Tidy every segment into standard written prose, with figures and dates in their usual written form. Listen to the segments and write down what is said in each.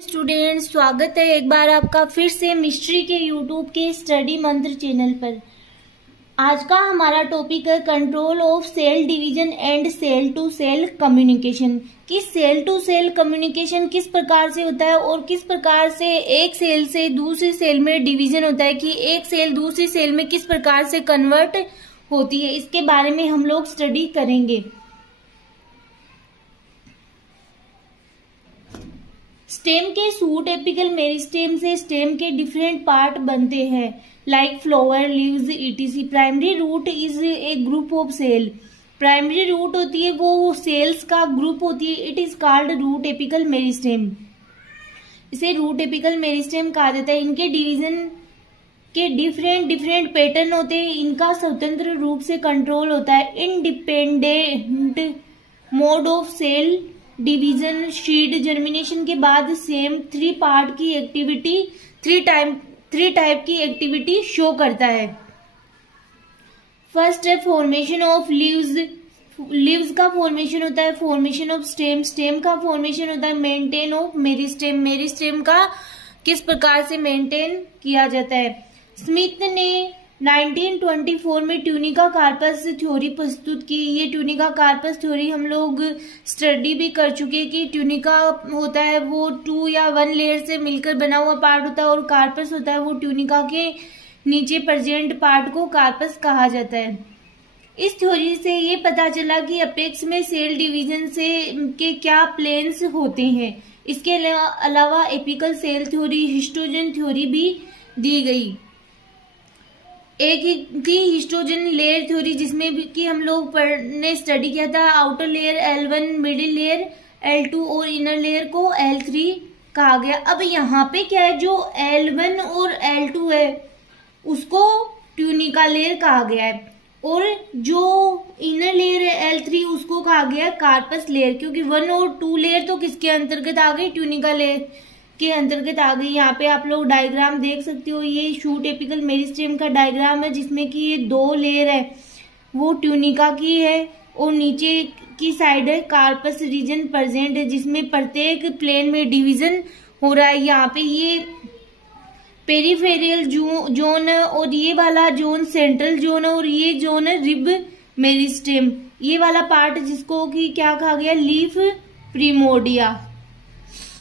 Students, स्वागत है एक बार आपका फिर से मिस्ट्री के यूट्यूब के स्टडी मंत्र चैनल पर। आज का हमारा टॉपिक है control of cell division and cell to cell communication. कि सेल टू सेल कम्युनिकेशन किस प्रकार से होता है और किस प्रकार से एक सेल से दूसरी सेल में डिवीजन होता है, कि एक सेल दूसरी सेल में किस प्रकार से कन्वर्ट होती है, इसके बारे में हम लोग स्टडी करेंगे। स्टेम के शूट एपिकल मेरिस्टेम से स्टेम के डिफरेंट पार्ट बनते हैं, like flower, leaves, ETC. Primary root is a group of cell. Primary root होती है वो सेल्स का ग्रुप होती है। It is called root apical meristem. इसे रूट एपिकल मेरिस्टेम कहा जाता है। इनके डिवीजन के डिफरेंट पैटर्न होते हैं। इनका स्वतंत्र रूप से कंट्रोल होता है। Independent mode of cell division, seed germination के बाद सेम थ्री टाइप की एक्टिविटी शो करता है। फर्स्ट है फॉर्मेशन ऑफ लीव्स। लीव्स का फॉर्मेशन होता है। Formation of stem. स्टेम का फॉर्मेशन होता है। Maintain of meristem. मेरिस्टेम का किस प्रकार से मेंटेन किया जाता है। स्मिथ ने 1924 में ट्यूनिका कार्पस थ्योरी प्रस्तुत की। ये ट्यूनिका कार्पस थ्योरी हम लोग स्टडी भी कर चुके हैं कि ट्यूनिका होता है वो 2 या 1 लेयर से मिलकर बना हुआ पार्ट होता है, और कार्पस होता है वो ट्यूनिका के नीचे प्रेजेंट पार्ट को कार्पस कहा जाता है। इस थ्योरी से ये पता चला कि अपेक्स में सेल डिवीजन से के क्या प्लेन्स होते हैं। इसके अलावा apical cell theory, histogen theory भी दी गई। एक की हिस्टोजन लेयर थ्योरी, जिसमें भी कि हम लोग ने स्टडी किया था। Outer layer L1, middle layer L2 और इनर लेयर को L3 कहा गया। अब यहाँ पे क्या है, जो L1 और L2 है उसको ट्यूनिका लेयर कहा गया है, और जो इनर लेयर है L3 उसको कहा गया कार्पस लेयर, क्योंकि 1 और 2 लेयर तो किसके अंतर्गत आ गई, ट्यूनिका लेयर के अंतर्गत आ गई। यहाँ पे आप लोग डायग्राम देख सकते हो। ये शूट एपिकल मेरिस्टेम का डायग्राम है, जिसमें कि ये 2 लेयर है वो ट्यूनिका की है, और नीचे की साइड है कार्पस रीजन प्रेजेंट है, जिसमें प्रत्येक प्लेन में डिवीजन हो रहा है। यहाँ पे ये पेरिफेरियल जोन है, और ये वाला जोन सेंट्रल जोन है, और ये जोन है रिब मेरिस्टेम। ये वाला पार्ट जिसको कि क्या कहा गया, लीफ प्रिमोर्डिया।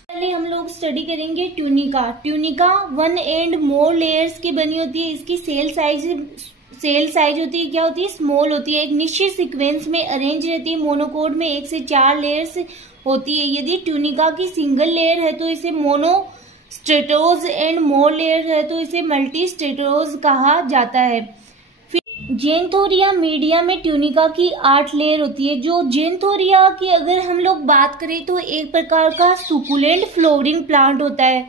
पहले हम लोग स्टडी करेंगे tunica. Tunica 1 and more layers की बनी होती है। इसकी सेल साइज होती है क्या होती है, स्मॉल होती है। एक निश्चित सीक्वेंस में अरेंज रहती है। मोनोकोड में 1 से 4 लेयर्स होती है। यदि ट्यूनिका की सिंगल लेयर है तो इसे मोनोस्टेटोज, एंड मोर लेयर है तो इसे मल्टीस्टेटोज कहा जाता है। जेनथोरिया मीडिया में ट्यूनिका की 8 लेयर होती है। जो जेनथोरिया की अगर हम लोग बात करें तो एक प्रकार का सुकुलेंट फ्लोरिंग प्लांट होता है,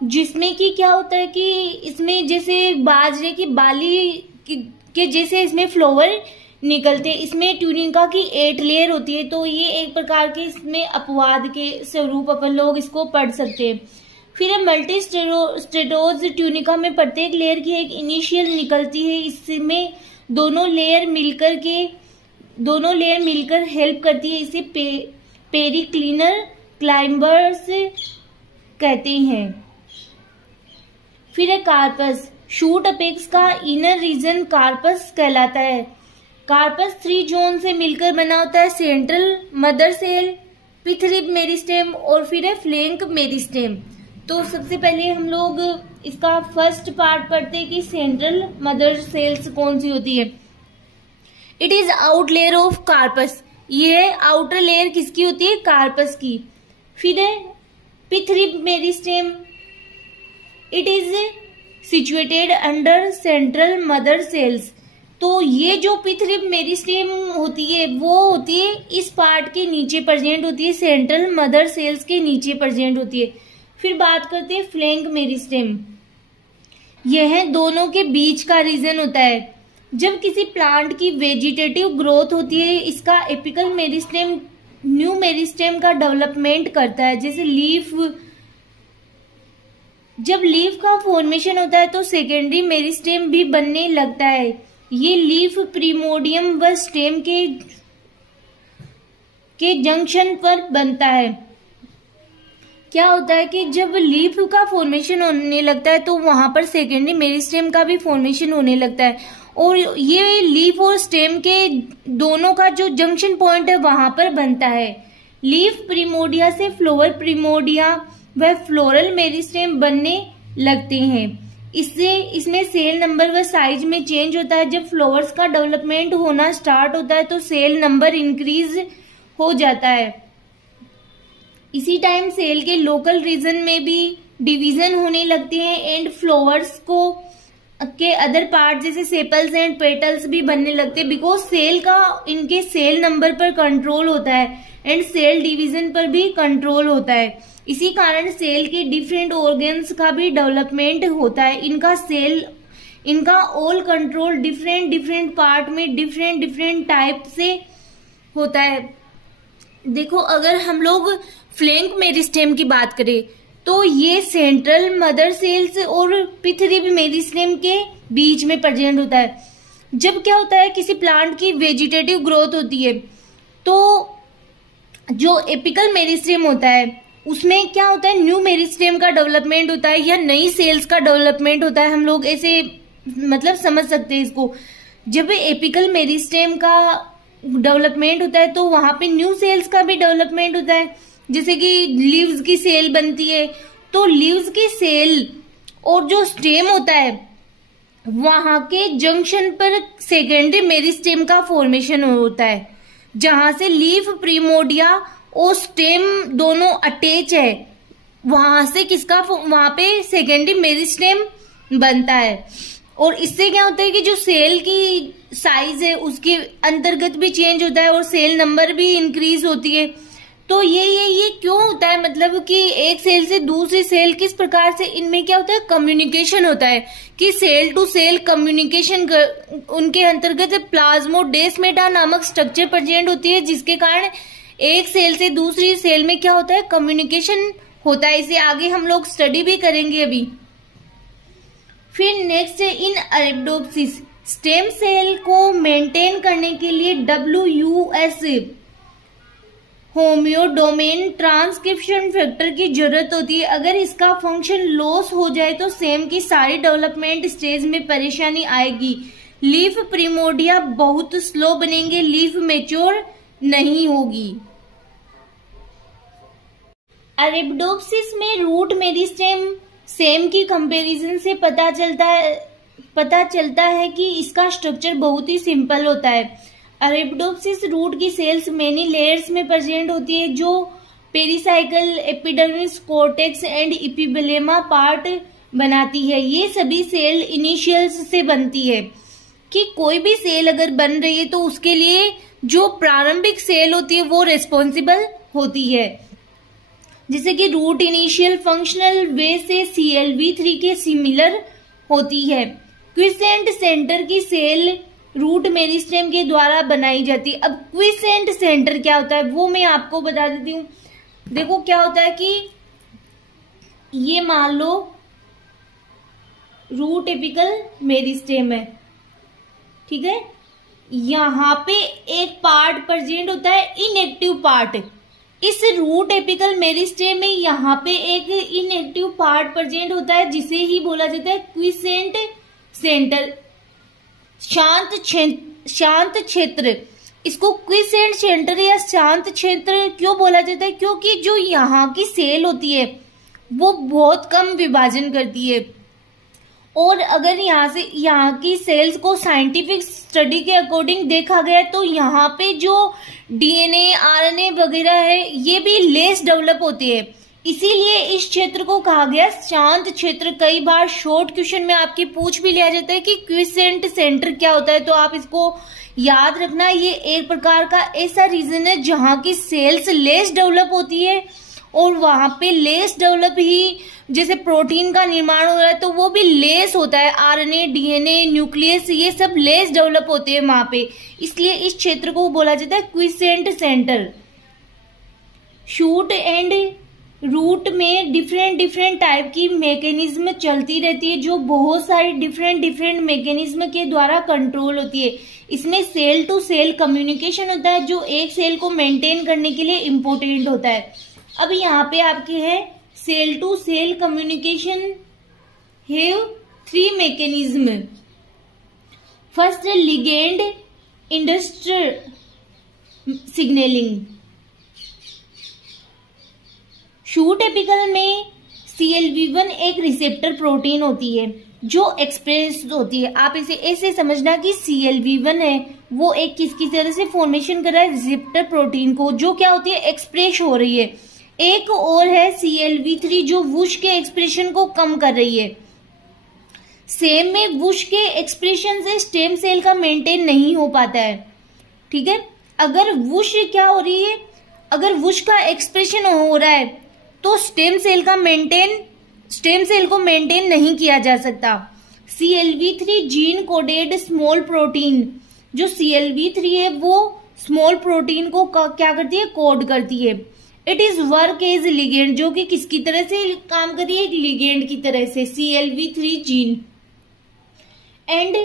जिसमें कि क्या होता है कि इसमें जैसे बाजरे की बाली के जैसे इसमें फ्लावर निकलते हैं। इसमें ट्यूनिका की 8 लेयर होती है, तो ये एक प्रकार के इसमें अपवाद के स्वरूप अपन लोग इसको पढ़ सकते हैं। फिर मल्टी स्टेटोज ट्यूनिका में प्रत्येक लेयर की एक इनिशियल निकलती है। इसमें दोनों लेयर मिलकर हेल्प करती है। इसे पेरिक्लिनर क्लाइंबर्स कहते हैं। फिर है कार्पस। शूट अपेक्स का इनर रीजन कार्पस कहलाता है। कार्पस 3 जोन से मिलकर बना होता है, सेंट्रल, मदर सेल, पिथ रिब मेरिस्टेम, और फिर है फ्लैंक मेरिस्टेम। तो सबसे पहले हम लोग इसका फर्स्ट पार्ट पढ़ते हैं कि सेंट्रल मदर सेल्स कौन सी होती है। It is out layer of corpus. ये आउटर लेयर किसकी होती है, कार्पस की। फिर है pith rib meristem. It is situated under central mother cells. तो ये जो पिथ रिब मेरिस्टेम होती है वो होती है इस पार्ट के नीचे प्रेजेंट होती है, सेंट्रल मदर सेल्स के नीचे प्रेजेंट होती है। फिर बात करते हैं फ्लैंक मेरिस्टेम। यह दोनों के बीच का रीजन होता है। जब किसी प्लांट की वेजिटेटिव ग्रोथ होती है, इसका एपिकल मेरिस्टेम न्यू मेरिस्टेम का डेवलपमेंट करता है। जैसे जब लीफ का फॉर्मेशन होता है तो सेकेंडरी मेरिस्टेम भी बनने लगता है। ये लीफ प्रिमोडियम व स्टेम के जंक्शन पर बनता है। क्या होता है कि जब लीफ का फॉर्मेशन होने लगता है तो वहां पर सेकेंडरी मेरिस्टेम का भी फॉर्मेशन होने लगता है, और ये लीफ और स्टेम के दोनों का जो जंक्शन पॉइंट है वहां पर बनता है। लीफ प्रिमोडिया से फ्लोवर प्रिमोडिया व फ्लोरल मेरिस्टेम बनने लगते हैं। इसमें सेल नंबर व साइज में चेंज होता है। जब फ्लावर्स का डेवलपमेंट होना स्टार्ट होता है तो सेल नंबर इंक्रीज हो जाता है। इसी टाइम सेल के लोकल रीजन में भी डिवीजन होने लगते हैं एंड फ्लावर्स को के अदर पार्ट जैसे सेपल्स एंड पेटल्स भी बनने लगते हैं, बिकॉज सेल का इनके सेल नंबर पर कंट्रोल होता है एंड सेल डिवीजन पर भी कंट्रोल होता है। इसी कारण सेल के डिफरेंट ऑर्गन्स का भी डेवलपमेंट होता है। इनका ऑल कंट्रोल डिफरेंट पार्ट में डिफरेंट टाइप से होता है। देखो, अगर हम लोग फ्लैंक मेरिस्टेम की बात करें तो ये सेंट्रल मदर सेल्स और पिथरी मेरिस्टेम के बीच में प्रेजेंट होता है। जब क्या होता है, किसी प्लांट की वेजिटेटिव ग्रोथ होती है तो जो एपिकल मेरिस्टेम होता है उसमें क्या होता है, न्यू मेरिस्टेम का डेवलपमेंट होता है या नई सेल्स का डेवलपमेंट होता है। हम लोग ऐसे मतलब समझ सकते हैं इसको। जब एपिकल मेरिस्टेम का डेवलपमेंट होता है तो वहां पे न्यू सेल्स का भी डेवलपमेंट होता है। जैसे कि लीव्स की सेल बनती है तो लीव्स की सेल और जो स्टेम होता है वहां के जंक्शन पर सेकेंडरी मेरिस्टेम का फॉर्मेशन होता है, जहां से लीफ प्रिमोडिया और स्टेम दोनों अटैच है। वहां से वहां पे सेकेंडरी मेरिस्टेम बनता है। और इससे क्या होता है कि जो सेल की साइज है उसके अंतर्गत भी चेंज होता है और सेल नंबर भी इंक्रीज होती है। तो ये क्यों होता है, मतलब कि एक सेल से दूसरी सेल किस प्रकार से इनमें क्या होता है, कम्युनिकेशन होता है कि सेल टू सेल कम्युनिकेशन उनके अंतर्गत प्लाज्मोडेस्माटा नामक स्ट्रक्चर प्रेजेंट होती है, जिसके कारण एक सेल से दूसरी सेल में क्या होता है, कम्युनिकेशन होता है। इसे आगे हम लोग स्टडी भी करेंगे अभी। फिर नेक्स्ट है इन अरेबिडोप्सिस, स्टेम सेल को मेंटेन करने के लिए WUS होम्योडोमेन ट्रांसक्रिप्शन फैक्टर की जरूरत होती है। अगर इसका फंक्शन लॉस हो जाए तो सेम की सारी डेवलपमेंट स्टेज में परेशानी आएगी। लीफ प्रिमोडिया बहुत स्लो बनेंगे, लीफ मैच्योर नहीं होगी। अरेबिडोप्सिस में रूट मेरिस्टेम सेम की कंपैरिजन से पता चलता है कि इसका स्ट्रक्चर बहुत ही सिंपल होता है। अरेबिडोप्सिस रूट की सेल्स मेनी लेयर्स में प्रेजेंट होती है, जो pericycle, epidermis, cortex and epiblema part बनाती है। ये सभी सेल इनिशियल्स से बनती है कि कोई भी सेल अगर बन रही है तो उसके लिए जो प्रारंभिक सेल होती है वो रिस्पॉन्सिबल होती है। जैसे कि रूट इनिशियल फंक्शनल वे से CLV3 के सिमिलर होती है। क्विसेंट सेंटर की सेल रूट मेरिस्टेम के द्वारा बनाई जाती है। अब क्विसेंट सेंटर क्या होता है वो मैं आपको बता देती हूँ। देखो क्या होता है कि ये मान लो रूट एपिकल मेरिस्टेम है, ठीक है। यहाँ पे एक पार्ट प्रेजेंट होता है, इनएक्टिव पार्ट। इस रूट एपिकल मेरिस्टेम में यहाँ पे एक इनएक्टिव पार्ट प्रेजेंट होता है जिसे ही बोला जाता है क्विसेंट सेंटर, शांत क्षेत्र। इसको क्विसेंट सेंटर या शांत क्षेत्र क्यों बोला जाता है, क्योंकि जो यहाँ की सेल होती है वो बहुत कम विभाजन करती है। और अगर यहाँ की सेल्स को साइंटिफिक स्टडी के अकॉर्डिंग देखा गया तो यहाँ पे जो DNA, RNA वगैरह है ये भी लेस डेवलप होती है, इसीलिए इस क्षेत्र को कहा गया शांत क्षेत्र। कई बार शॉर्ट क्वेश्चन में आपकी पूछ भी लिया जाता है कि क्विसेंट सेंटर क्या होता है, तो आप इसको याद रखना। ये एक प्रकार का ऐसा रीजन है जहाँ की सेल्स लेस डेवलप होती है और वहां पे लेस डेवलप ही, जैसे प्रोटीन का निर्माण हो रहा है तो वो भी लेस होता है। RNA, DNA, न्यूक्लियस ये सब लेस डेवलप होते हैं वहां पे, इसलिए इस क्षेत्र को बोला जाता है quiescent centre. Shoot and root में डिफरेंट टाइप की मैकेनिज्म चलती रहती है, जो बहुत सारे डिफरेंट मैकेनिज्म के द्वारा कंट्रोल होती है। इसमें सेल टू सेल कम्युनिकेशन होता है जो एक सेल को मेंटेन करने के लिए इम्पोर्टेंट होता है। अब यहाँ पे आपकी है cell to cell communication have 3 mechanism. First, ligand industrial signaling. Shoot apical में CLV1 एक रिसेप्टर प्रोटीन होती है जो एक्सप्रेस होती है। आप इसे ऐसे समझना कि CLV1 है वो एक किसकी तरह से फॉर्मेशन कर रहा है, रिसेप्टर प्रोटीन को, जो क्या होती है, एक्सप्रेस हो रही है। एक और है CLV3 जो वुश के एक्सप्रेशन को कम कर रही है। सेम में वुश के एक्सप्रेशन से स्टेम सेल का मेंटेन नहीं हो पाता है। ठीक है, अगर वुश क्या हो रही है, अगर वुश का एक्सप्रेशन हो रहा है तो स्टेम सेल को मेंटेन नहीं किया जा सकता। CLV3 gene coded small protein, जो CLV3 है वो स्मॉल प्रोटीन को क्या करती है, कोड करती है। It is work as ligand, जो कि किसकी तरह से काम कर रही है, एक लिगेंड की तरह से, CLV3 जीन। एंड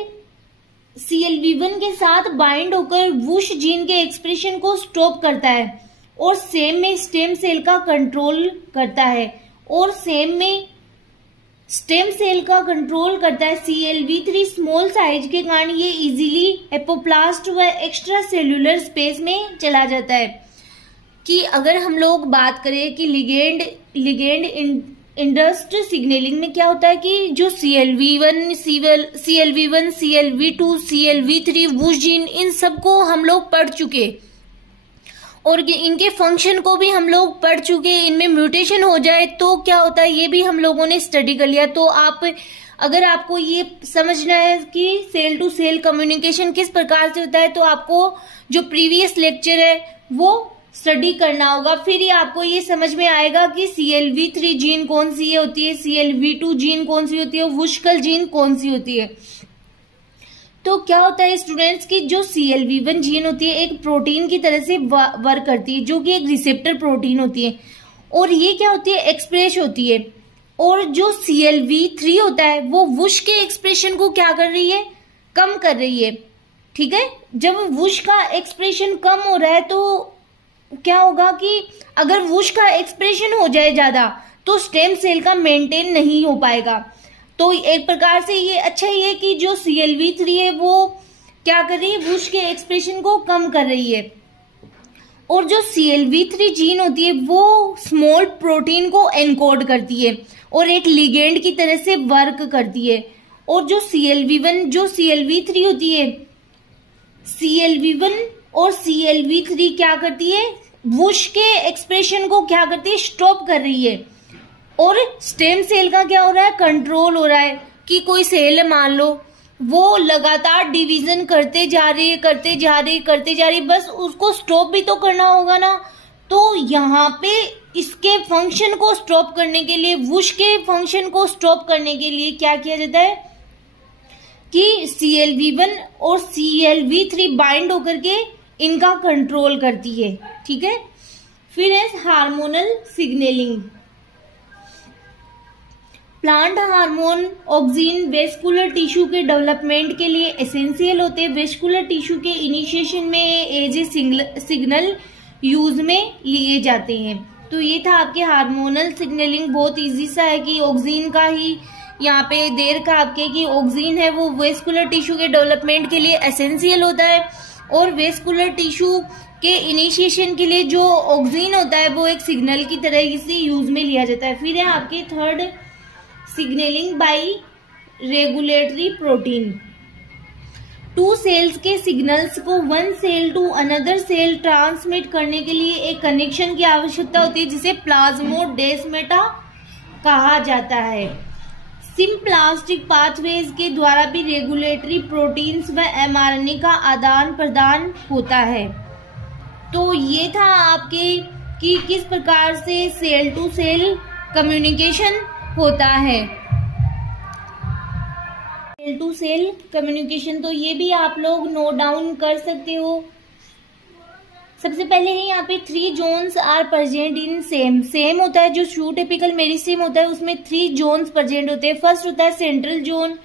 CLV1 के साथ बाइंड होकर वुश जीन के एक्सप्रेशन को स्टॉप करता है और सेम में स्टेम सेल का कंट्रोल करता है, और सेम में स्टेम सेल का कंट्रोल करता है। CLV3 स्मॉल साइज के कारण ये इजीली एपोप्लास्ट व एक्स्ट्रा सेल्यूलर स्पेस में चला जाता है। कि अगर हम लोग बात करें कि लिगेंड इंडस्ट्री सिग्नलिंग में क्या होता है कि जो CLV1, CLV2, CLV3 whoosh gene, इन सबको हम लोग पढ़ चुके और इनके फंक्शन को भी हम लोग पढ़ चुके। इनमें म्यूटेशन हो जाए तो क्या होता है ये भी हम लोगों ने स्टडी कर लिया। तो अगर आपको ये समझना है कि सेल टू सेल कम्युनिकेशन किस प्रकार से होता है तो आपको जो प्रीवियस लेक्चर है वो स्टडी करना होगा। फिर ही आपको ये समझ में आएगा कि CLV3 जीन कौन सी होती है, CLV2 जीन कौन सी होती है, वुशकल जीन कौन सी होती है। तो क्या होता है स्टूडेंट्स की जो CLV1 जीन होती है एक प्रोटीन की तरह से वर्क करती है, जो कि एक रिसेप्टर प्रोटीन होती है, और ये क्या होती है, एक्सप्रेस होती है। और जो CLV3 होता है वो वुश के एक्सप्रेशन को क्या कर रही है, कम कर रही है। ठीक है, जब वुश का एक्सप्रेशन कम हो रहा है तो क्या होगा कि अगर वुश का एक्सप्रेशन हो जाए ज्यादा तो स्टेम सेल का मेंटेन नहीं हो पाएगा। तो एक प्रकार से ये अच्छा ही है कि जो CLV3 है वो क्या कर रही है, वुश के एक्सप्रेशन को कम कर रही है। और जो CLV3 जीन होती है वो स्मॉल प्रोटीन को एनकोड करती है और एक लिगेंड की तरह से वर्क करती है। और जो CLV3 होती है, CLV1 और CLV3 क्या करती है, वुश के एक्सप्रेशन को क्या करती है, स्टॉप कर रही है। और स्टेम सेल का क्या हो रहा है, कंट्रोल हो रहा है। कि कोई सेल है मान लो, वो लगातार डिवीजन करते जा रही है, बस उसको स्टॉप भी तो करना होगा ना। तो यहाँ पे इसके फंक्शन को स्टॉप करने के लिए, वुश के फंक्शन को स्टॉप करने के लिए क्या किया जाता है कि CLV1 और CLV3 बाइंड होकर के इनका कंट्रोल करती है। ठीक है, फिर है hormonal signalling. Plant hormone auxin vascular tissue के डेवलपमेंट के लिए एसेंशियल होते हैं। वेस्कुलर टिश्यू के इनिशिएशन में एज ए सिग्नल यूज में लिए जाते हैं। तो ये था आपके हार्मोनल सिग्नलिंग। बहुत इजी सा है कि ऑक्सिन का ही यहाँ पे देर का आपके कि ऑक्सिन है वो वेस्कुलर टिश्यू के डेवलपमेंट के लिए एसेंशियल होता है, और वेस्कुलर टिश्यू के इनिशिएशन के लिए जो ऑक्सिन होता है वो एक सिग्नल की तरह से यूज में लिया जाता है। फिर है आपके third signalling by regulatory protein. Two cells के सिग्नल्स को one cell to another cell transmit करने के लिए एक कनेक्शन की आवश्यकता होती है जिसे प्लाज्मोडेस्माटा कहा जाता है। सिम्प्लास्टिक पाथवेज के द्वारा भी रेगुलेटरी प्रोटीन्स व mRNA का आदान प्रदान होता है। तो ये था आपके कि किस प्रकार से सेल टू सेल कम्युनिकेशन होता है। सेल टू सेल कम्युनिकेशन तो ये भी आप लोग नोट डाउन कर सकते हो। सबसे पहले ही यहाँ पे 3 zones are present in same होता है। जो शूट एपिकल मेरिस्टेम होता है उसमें 3 जोन्स प्रेजेंट होते हैं। फर्स्ट होता है सेंट्रल जोन,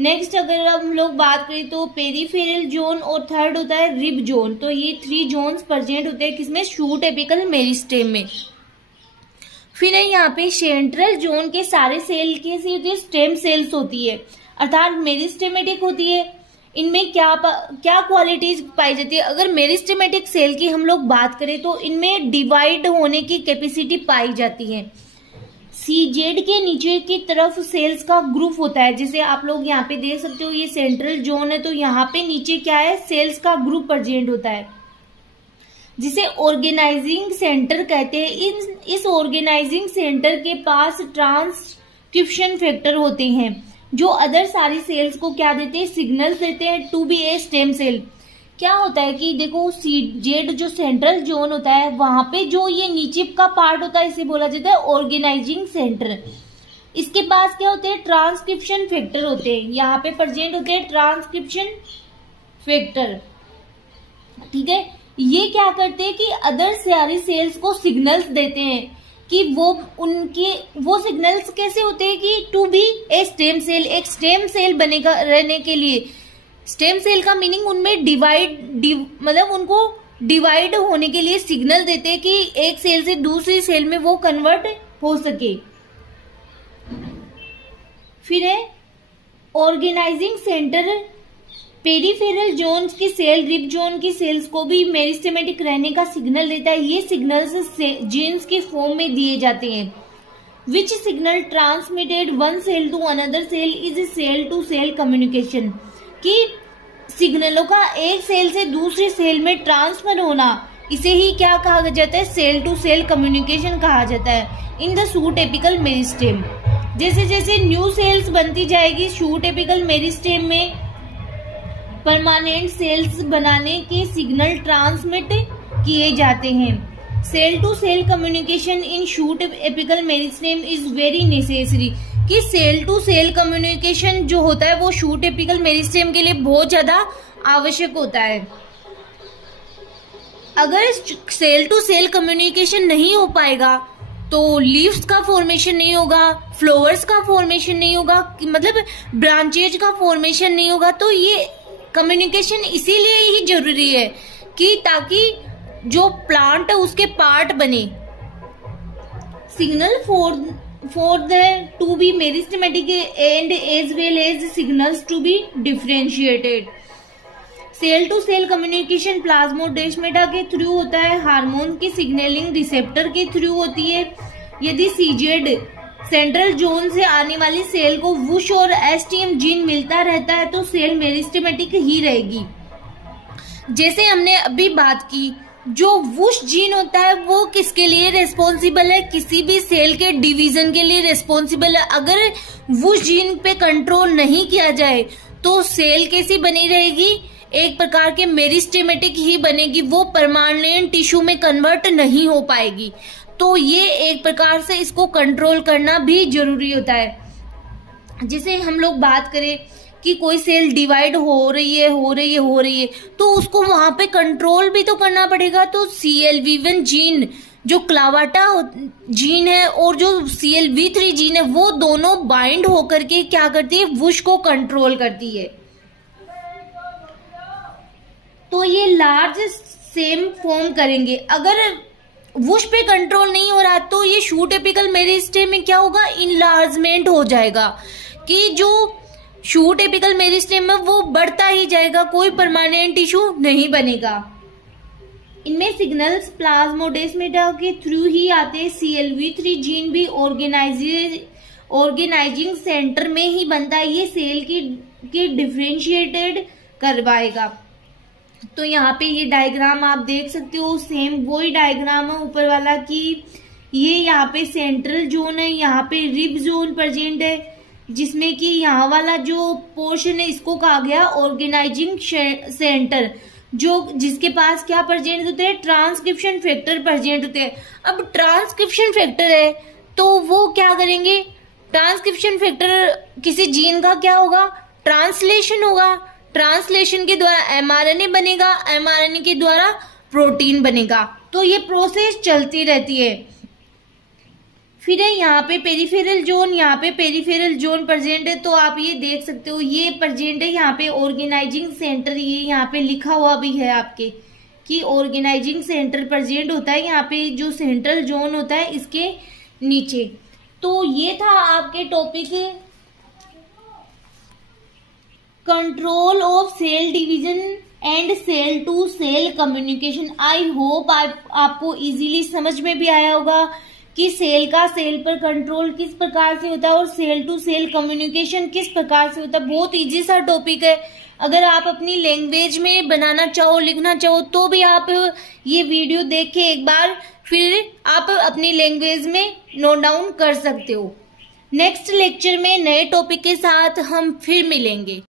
नेक्स्ट अगर हम लोग बात करें तो पेरीफेरल जोन, और थर्ड होता है रिब जोन। तो ये 3 जोन्स प्रेजेंट होते हैं किसमें, शूट एपिकल मेरिस्टेम में। फिर है यहाँ पे सेंट्रल जोन के सारे सेल कैसी होती है, स्टेम सेल्स होती है, अर्थात मेरिस्टेमेटिक होती है। इनमें क्या क्वालिटीज पाई जाती है? अगर मेरिस्टेमेटिक सेल की हम लोग बात करें तो इनमें डिवाइड होने की कैपेसिटी पाई जाती है। सीजेड के नीचे की तरफ सेल्स का ग्रुप होता है, जैसे आप लोग यहाँ पे देख सकते हो, ये सेंट्रल जोन है तो यहाँ पे नीचे क्या है, सेल्स का ग्रुप प्रेजेंट होता है, जिसे ऑर्गेनाइजिंग सेंटर कहते हैं। इस ऑर्गेनाइजिंग सेंटर के पास ट्रांसक्रिप्शन फैक्टर होते हैं जो अदर सारी सेल्स को क्या देते हैं, सिग्नल्स देते हैं to be a stem cell. क्या होता है कि देखो सीजेड जो सेंट्रल जोन होता है वहां पे जो ये नीचे का पार्ट होता है इसे बोला जाता है ऑर्गेनाइजिंग सेंटर। इसके पास क्या होते हैं, ट्रांसक्रिप्शन फैक्टर होते हैं, यहाँ पे प्रेजेंट होते हैं ट्रांसक्रिप्शन फैक्टर। ठीक है, ये क्या करते हैं कि अदर सारी सेल्स को सिग्नल्स देते हैं कि वो सिग्नल्स कैसे होते हैं कि to be a stem cell, एक स्टेम सेल बनेगा रहने के लिए। स्टेम सेल का मीनिंग उनमें मतलब उनको डिवाइड होने के लिए सिग्नल देते हैं कि एक सेल से दूसरी सेल में वो कन्वर्ट हो सके। फिर है ऑर्गेनाइजिंग सेंटर पेरिफेरल जोन्स की सेल रिब जोन की सेल्स को भी मेरिस्टेमेटिक रहने का सिग्नल देता है। ये सिग्नल्स जीन्स के फॉर्म में दिए जाते हैं। Which signal transmitted one cell to another cell is cell to cell communication, कि सिग्नलों का एक सेल से दूसरी सेल में ट्रांसफर होना, इसे ही क्या कहा जाता है, सेल टू सेल कम्युनिकेशन कहा जाता है in the shoot apical meristem. जैसे जैसे न्यू सेल्स बनती जाएगी शूट एपिकल मेरिस्टेम में परमानेंट सेल्स बनाने के सिग्नल ट्रांसमिट किए जाते हैं। Cell to cell communication in shoot apical meristem is very necessary, कि सेल टू सेल कम्युनिकेशन जो होता है वो शूट एपिकल मेरिस्टेम के लिए बहुत ज्यादा आवश्यक होता है। अगर सेल टू सेल कम्युनिकेशन नहीं हो पाएगा तो लीव्स का फॉर्मेशन नहीं होगा, फ्लावर्स का फॉर्मेशन नहीं होगा, मतलब ब्रांचेज का फॉर्मेशन नहीं होगा। तो ये कम्युनिकेशन इसीलिए ही जरूरी है कि ताकि जो प्लांट है उसके पार्ट बने। Signal for the to be meristematic and as well as signals to be differentiated. Cell to cell communication plasmodesmata के थ्रू होता है, हार्मोन की सिग्नलिंग रिसेप्टर के थ्रू होती है। यदि सीजेड सेंट्रल जोन से आने वाली सेल को वुश और एसटीएम जीन मिलता रहता है तो सेल मेरिस्टेमेटिक ही रहेगी। जैसे हमने अभी बात की, जो वुश जीन होता है वो किसके लिए रिस्पॉन्सिबल है, किसी भी सेल के डिवीजन के लिए रिस्पॉन्सिबल है। अगर वुश जीन पे कंट्रोल नहीं किया जाए तो सेल कैसी बनी रहेगी, एक प्रकार के मेरिस्टेमेटिक ही बनेगी, वो परमानेंट टिश्यू में कन्वर्ट नहीं हो पाएगी। तो ये एक प्रकार से इसको कंट्रोल करना भी जरूरी होता है। जैसे हम लोग बात करें कि कोई सेल डिवाइड हो रही है तो उसको वहां पे कंट्रोल भी तो करना पड़ेगा। तो CLV1 जीन जो क्लावाटा जीन है और जो CLV3 जीन है वो दोनों बाइंड होकर के क्या करती है, वुश को कंट्रोल करती है। तो ये लार्ज सेम फॉर्म करेंगे। अगर वुश पे कंट्रोल नहीं हो रहा तो ये शूट एपिकल मेरिस्टेम में क्या होगा, इनलार्जमेंट हो जाएगा, कि जो शूट एपिकल मेरिस्टेम में वो बढ़ता ही जाएगा, कोई परमानेंट टिश्यू नहीं बनेगा। इनमें सिग्नल्स प्लाज्मोडेस्माटा के थ्रू ही आते हैं। CLV3 जीन भी ऑर्गेनाइजिंग सेंटर में ही बनता है, ये सेल की डिफरेंशिएटेड करवाएगा। तो यहाँ पे ये डायग्राम आप देख सकते हो, सेम वही डायग्राम है ऊपर वाला, कि ये यहाँ पे सेंट्रल जोन है, यहाँ पे रिब जोन प्रेजेंट है, जिसमें कि यहाँ वाला जो पोर्शन है इसको कहा गया ऑर्गेनाइजिंग सेंटर, जो जिसके पास क्या प्रेजेंट होते हैं, ट्रांसक्रिप्शन फैक्टर प्रेजेंट होते हैं। अब ट्रांसक्रिप्शन फैक्टर है तो वो क्या करेंगे, ट्रांसक्रिप्शन फैक्टर किसी जीन का क्या होगा, ट्रांसलेशन होगा, ट्रांसलेशन के द्वारा mRNA बनेगा, mRNA के द्वारा प्रोटीन बनेगा। तो ये प्रोसेस चलती रहती है। फिर है यहाँ पे पेरिफेरल जोन, यहाँ पे पेरिफेरल जोन प्रेजेंट है, तो आप ये देख सकते हो ये प्रेजेंट है यहाँ पे ऑर्गेनाइजिंग सेंटर, ये यहाँ पे लिखा हुआ भी है आपके कि ऑर्गेनाइजिंग सेंटर प्रेजेंट होता है। यहाँ पे जो सेंट्रल जोन होता है इसके नीचे। तो ये था आपके topic control of cell division and cell to cell communication. I hope आपको इजीली समझ में भी आया होगा कि सेल का सेल पर कंट्रोल किस प्रकार से होता है और सेल टू सेल कम्युनिकेशन किस प्रकार से होता है। बहुत इजी सा टॉपिक है। अगर आप अपनी लैंग्वेज में बनाना चाहो, लिखना चाहो, तो भी आप ये वीडियो देख के एक बार फिर आप अपनी लैंग्वेज में नोट डाउन कर सकते हो। नेक्स्ट लेक्चर में नए टॉपिक के साथ हम फिर मिलेंगे।